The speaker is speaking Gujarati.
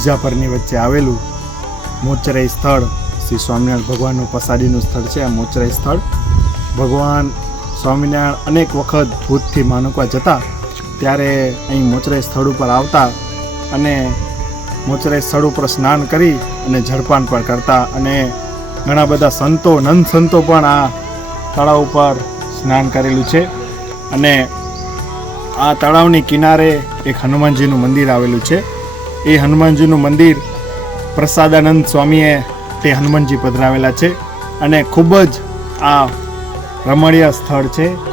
વિજાપરની વચ્ચે આવેલું મોચરાઈ સ્થળ શ્રી સ્વામિનારાયણ ભગવાનનું પસાડીનું સ્થળ છે. આ મોચરાઈ સ્થળ ભગવાન સ્વામિનારાયણ અનેક વખત ભૂતથી માનકવા જતા ત્યારે અહીં મોચરાઈ સ્થળ ઉપર આવતા અને મોચરાઈ સ્થળ ઉપર સ્નાન કરી અને જળપાન પણ કરતા. અને ઘણા બધા સંતો નંદ સંતો પણ આ તળાવ ઉપર સ્નાન કરેલું છે. અને આ તળાવની કિનારે એક હનુમાનજીનું મંદિર આવેલું છે. એ હનુમાનજીનું મંદિર પ્રસાદાનંદ સ્વામીએ તે હનુમાનજી પધરાવેલા છે અને ખૂબ જ આ રમણીય સ્થળ છે.